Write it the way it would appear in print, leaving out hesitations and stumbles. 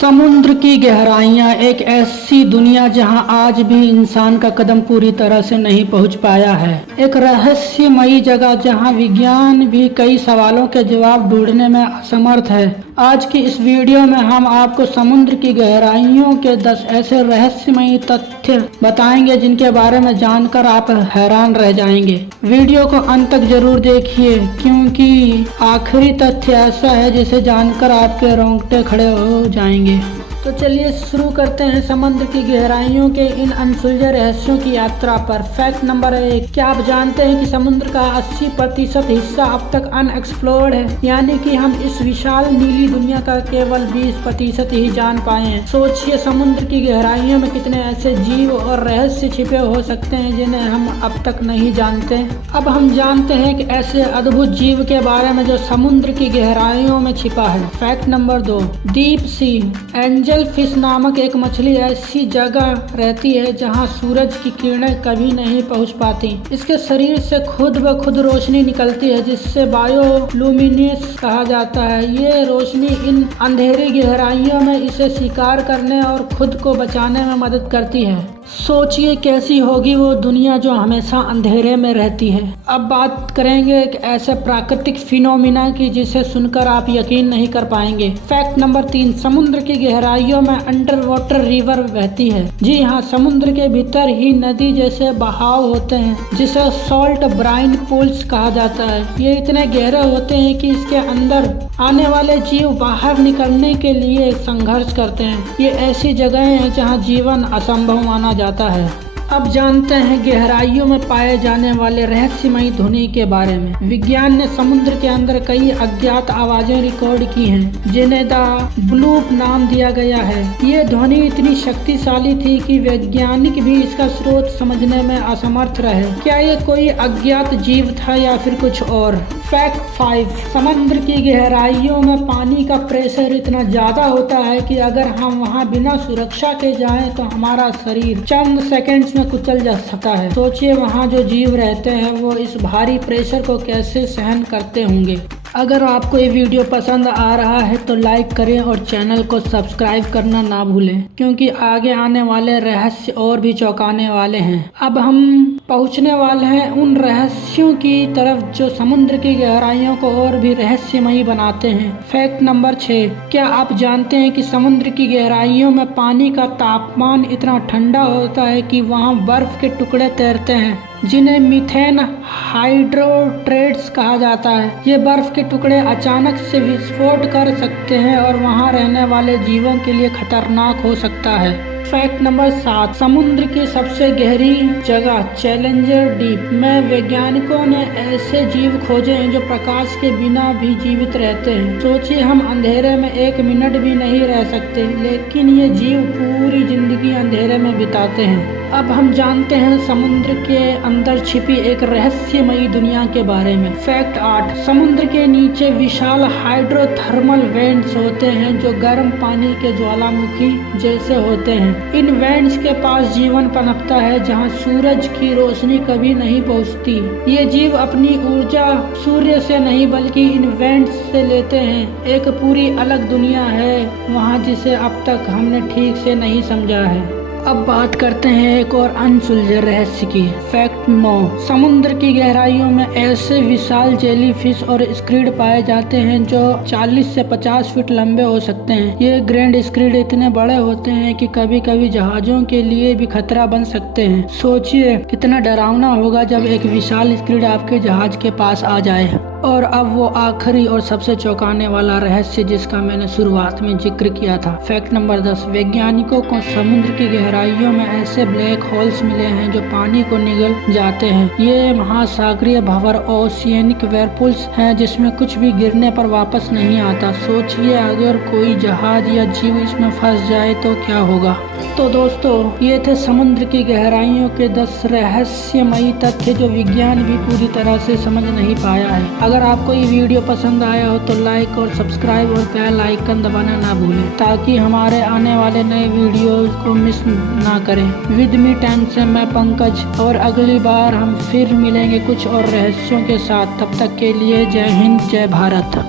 समुद्र की गहराइयां एक ऐसी दुनिया जहां आज भी इंसान का कदम पूरी तरह से नहीं पहुंच पाया है। एक रहस्यमयी जगह जहां विज्ञान भी कई सवालों के जवाब ढूंढने में असमर्थ है। आज की इस वीडियो में हम आपको समुद्र की गहराइयों के 10 ऐसे रहस्यमयी तथ्य बताएंगे जिनके बारे में जानकर आप हैरान रह जाएंगे। वीडियो को अंत तक जरूर देखिए क्योंकि आखिरी तथ्य ऐसा है जिसे जानकर आपके रोंगटे खड़े हो जाएंगे। तो चलिए शुरू करते हैं समुद्र की गहराइयों के इन अनसुलझे रहस्यों की यात्रा पर। फैक्ट नंबर 1, क्या आप जानते हैं कि समुद्र का 80% हिस्सा अब तक अनएक्सप्लोर्ड है, यानी कि हम इस विशाल नीली दुनिया का केवल 20% ही जान पाए हैं। सोचिए समुद्र की गहराइयों में कितने ऐसे जीव और रहस्य छिपे हो सकते हैं जिन्हें हम अब तक नहीं जानते। अब हम जानते हैं कि ऐसे अद्भुत जीव के बारे में जो समुद्र की गहराइयों में छिपा है। Fact number 2, deep sea angel fish नामक एक मछली ऐसी जगह रहती है जहां सूरज की किरणें कभी नहीं पहुंच पाती। इसके शरीर से खुद ब खुद रोशनी निकलती है जिससे बायोलुमिनेंस कहा जाता है। ये रोशनी इन अंधेरी गहराइयों में इसे शिकार करने और खुद को बचाने में मदद करती है। सोचिए कैसी होगी वो दुनिया जो हमेशा अंधेरे में रहती है। अब बात करेंगे एक ऐसे प्राकृतिक फिनोमिना की जिसे सुनकर आप यकीन नहीं कर पाएंगे। फैक्ट नंबर 3, समुद्र की गहराइयों में अंडर वाटर रिवर बहती है। जी हाँ, समुद्र के भीतर ही नदी जैसे बहाव होते हैं जिसे सॉल्ट ब्राइन पूल्स कहा जाता है। ये इतने गहरे होते हैं कि इसके अंदर आने वाले जीव बाहर निकलने के लिए संघर्ष करते हैं। ये ऐसी जगहें हैं जहाँ जीवन असंभव माना जाता है। अब जानते हैं गहराइयों में पाए जाने वाले रहस्यमयी ध्वनि के बारे में। विज्ञान ने समुद्र के अंदर कई अज्ञात आवाजें रिकॉर्ड की हैं जिन्हें द ब्लूप नाम दिया गया है। ये ध्वनि इतनी शक्तिशाली थी कि वैज्ञानिक भी इसका स्रोत समझने में असमर्थ रहे। क्या ये कोई अज्ञात जीव था या फिर कुछ और? फैक्ट 5, समुद्र की गहराइयों में पानी का प्रेशर इतना ज्यादा होता है कि अगर हम वहाँ बिना सुरक्षा के जाएं तो हमारा शरीर चंद सेकंड्स में कुचल जा सकता है। सोचिए वहाँ जो जीव रहते हैं वो इस भारी प्रेशर को कैसे सहन करते होंगे। अगर आपको ये वीडियो पसंद आ रहा है तो लाइक करें और चैनल को सब्सक्राइब करना ना भूलें क्योंकि आगे आने वाले रहस्य और भी चौंकाने वाले हैं। अब हम पहुंचने वाले हैं उन रहस्यों की तरफ जो समुद्र की गहराइयों को और भी रहस्यमयी बनाते हैं। फैक्ट नंबर 6, क्या आप जानते हैं कि समुद्र की गहराइयों में पानी का तापमान इतना ठंडा होता है कि वहाँ बर्फ के टुकड़े तैरते हैं जिन्हें मीथेन हाइड्रोट्रेट्स कहा जाता है। ये बर्फ के टुकड़े अचानक से विस्फोट कर सकते हैं और वहाँ रहने वाले जीवों के लिए खतरनाक हो सकता है। फैक्ट नंबर 7, समुद्र की सबसे गहरी जगह चैलेंजर डीप में वैज्ञानिकों ने ऐसे जीव खोजे हैं जो प्रकाश के बिना भी जीवित रहते हैं। सोचिए हम अंधेरे में 1 मिनट भी नहीं रह सकते लेकिन ये जीव पूरी जिंदगी अंधेरे में बिताते हैं। अब हम जानते हैं समुद्र के अंदर छिपी एक रहस्यमयी दुनिया के बारे में। फैक्ट 8, समुद्र के नीचे विशाल हाइड्रोथर्मल वेंट्स होते हैं जो गर्म पानी के ज्वालामुखी जैसे होते हैं। इन वेंट्स के पास जीवन पनपता है जहां सूरज की रोशनी कभी नहीं पहुंचती। ये जीव अपनी ऊर्जा सूर्य से नहीं बल्कि इन वेंट्स से लेते हैं। एक पूरी अलग दुनिया है वहां जिसे अब तक हमने ठीक से नहीं समझा है। अब बात करते हैं एक और अनसुलझे रहस्य की। फैक्ट 9, समुद्र की गहराइयों में ऐसे विशाल जेलीफिश और स्क्विड पाए जाते हैं जो 40 से 50 फीट लंबे हो सकते हैं। ये ग्रैंड स्क्विड इतने बड़े होते हैं कि कभी कभी जहाजों के लिए भी खतरा बन सकते हैं। सोचिए कितना डरावना होगा जब एक विशाल स्क्विड आपके जहाज के पास आ जाए। और अब वो आखिरी और सबसे चौंकाने वाला रहस्य जिसका मैंने शुरुआत में जिक्र किया था। फैक्ट नंबर 10, वैज्ञानिकों को समुद्र की गहराइयों में ऐसे ब्लैक होल्स मिले हैं जो पानी को निगल जाते हैं। ये महासागरीय भंवर ओशियनिक व्हर्लपूल्स हैं जिसमें कुछ भी गिरने पर वापस नहीं आता। सोचिए अगर कोई जहाज या जीव इसमें फंस जाए तो क्या होगा। तो दोस्तों ये थे समुद्र की गहराइयों के 10 रहस्यमयी तथ्य जो विज्ञान भी पूरी तरह से समझ नहीं पाया है। अगर आपको ये वीडियो पसंद आया हो तो लाइक और सब्सक्राइब और बेल आइकन दबाना ना भूलें ताकि हमारे आने वाले नए वीडियोस को मिस ना करें। विद मी टाइम से मैं पंकज और अगली बार हम फिर मिलेंगे कुछ और रहस्यों के साथ। तब तक के लिए जय हिंद, जय भारत।